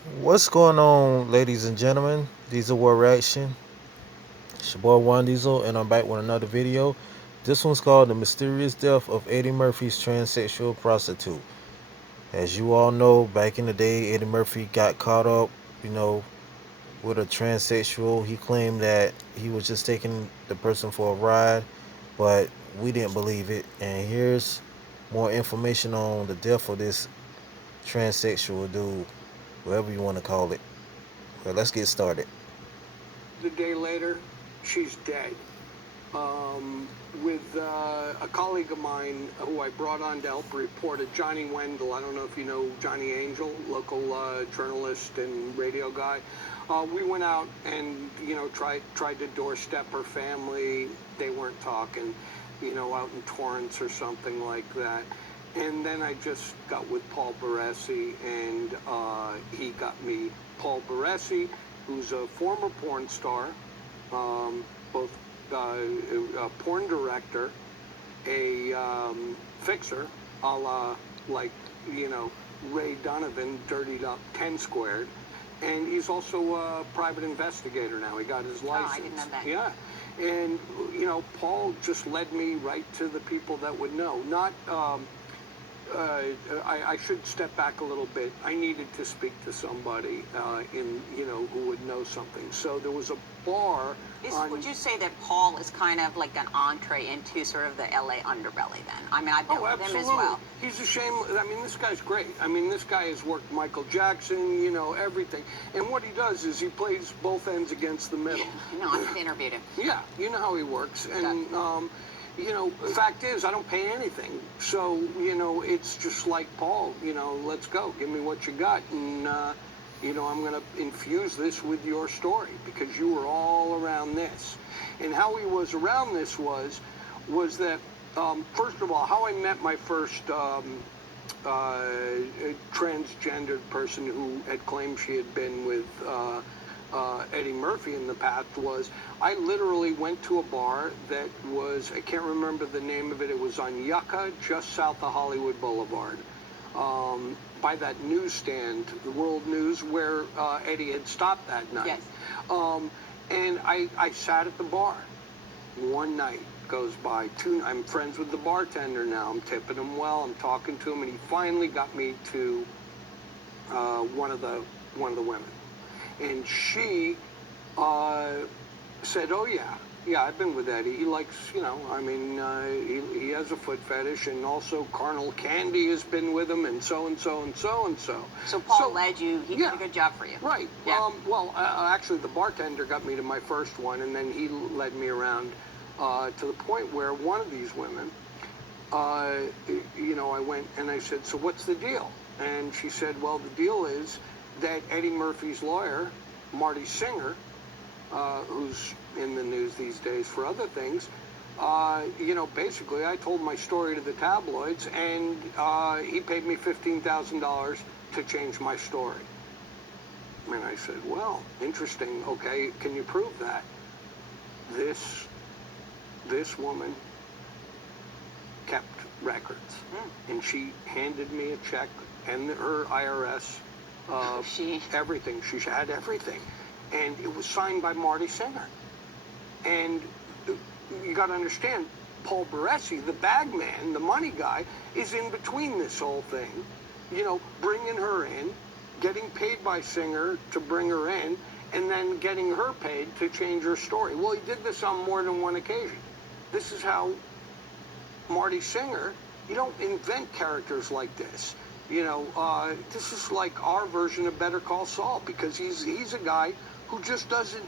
What's going on, ladies and gentlemen? Diesel War Reaction. It's your boy Juan Diesel, and I'm back with another video. This one's called The Mysterious Death of Eddie Murphy's Transsexual Prostitute. As you all know, back in the day, Eddie Murphy got caught up, you know, with a transsexual. He claimed that he was just taking the person for a ride, but we didn't believe it. And here's more information on the death of this transsexual dude, whatever you want to call it. Well, let's get started. The day later, she's dead. With a colleague of mine who I brought on to help report it, Johnny Wendell. I don't know if you know Johnny Angel, local journalist and radio guy. We went out and tried to doorstep her family. They weren't talking, out in Torrance or something like that. And then I just got with Paul Baresi, and he got me Paul Baresi, who's a former porn star, both a porn director, a fixer, a la like Ray Donovan, dirtied up 10 squared, and he's also a private investigator now. He got his license. Oh, I didn't know that. Yeah, and Paul just led me right to the people that would know. Not. I should step back a little bit. I needed to speak to somebody who would know something. So there was a bar. Would you say that Paul is kind of like an entree into sort of the LA underbelly then? I mean, I've dealt with him as well. He's a shame. I mean, this guy's great. I mean, this guy has worked Michael Jackson, everything. And what he does is he plays both ends against the middle. No, I've interviewed him. Yeah, you know how he works. And, the fact is, I don't pay anything. So, it's just like, Paul, let's go. Give me what you got. And, I'm going to infuse this with your story because you were all around this. And how he was around this was that, first of all, how I met my first transgendered person who had claimed she had been with Eddie Murphy in the past was I literally went to a bar that was, I can't remember the name of it, it was on Yucca, just south of Hollywood Boulevard, by that newsstand, the World News, where Eddie had stopped that night. Yes. And I sat at the bar. One night goes by, I'm friends with the bartender now, I'm tipping him well, I'm talking to him, and he finally got me to one of the women. And she said, oh, yeah, I've been with Eddie. He likes, he has a foot fetish, and also Carnal Candy has been with him, and so and so and so and so. So Paul led you. He did a good job for you. Right. Yeah. Actually, the bartender got me to my first one, and then he led me around to the point where one of these women, I went and I said, so what's the deal? And she said, well, the deal is that Eddie Murphy's lawyer, Marty Singer, who's in the news these days for other things, basically I told my story to the tabloids, and he paid me $15,000 to change my story. And I said, well, interesting. Okay, can you prove that? This woman kept records, and she handed me a check and her IRS. Everything. She had everything. And it was signed by Marty Singer. And you got to understand, Paul Baresi, the bag man, the money guy, is in between this whole thing, bringing her in, getting paid by Singer to bring her in, and then getting her paid to change her story. Well, he did this on more than one occasion. This is how Marty Singer, you don't invent characters like this. This is like our version of Better Call Saul, because he's a guy who just doesn't,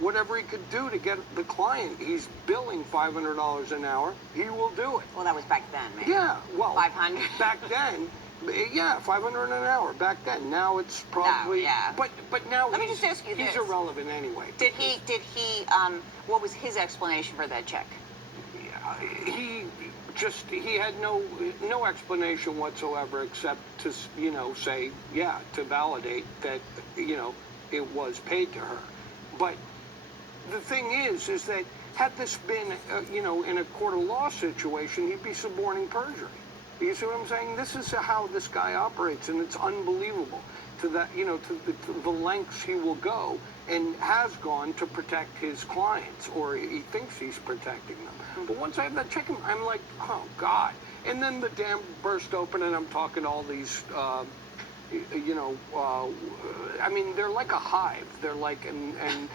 whatever he could do to get the client. He's billing $500 an hour. He will do it. Well, that was back then, maybe. Yeah, well, 500. Back then, yeah, $500 an hour back then. Now it's probably. No, yeah. But now let me just ask you this. He's irrelevant anyway. Did he? What was his explanation for that check? He had no explanation whatsoever except to say to validate that it was paid to her. But the thing is that had this been in a court of law situation, he'd be suborning perjury. You see what I'm saying? This is how this guy operates, and it's unbelievable to that, to the lengths he will go and has gone to protect his clients, or he thinks he's protecting them. But once I have that chicken, I'm like, oh God. And then the dam burst open, and I'm talking to all these, I mean, they're like a hive. They're like, and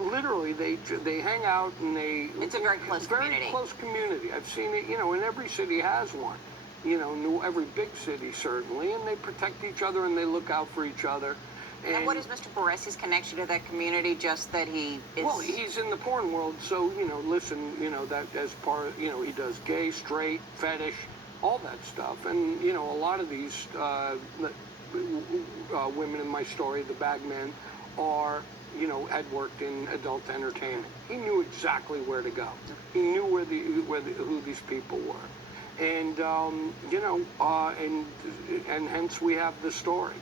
literally they hang out and they. It's a very close community. Very close community. I've seen it, and every city has one. Every big city certainly, and they protect each other and they look out for each other. And what is Mr. Baresi's connection to that community? Just that he is... Well, he's in the porn world, so, listen, that as part, he does gay, straight, fetish, all that stuff. And, a lot of these women in my story, the bagmen, had worked in adult entertainment. He knew exactly where to go. He knew who these people were. And, and hence we have the story.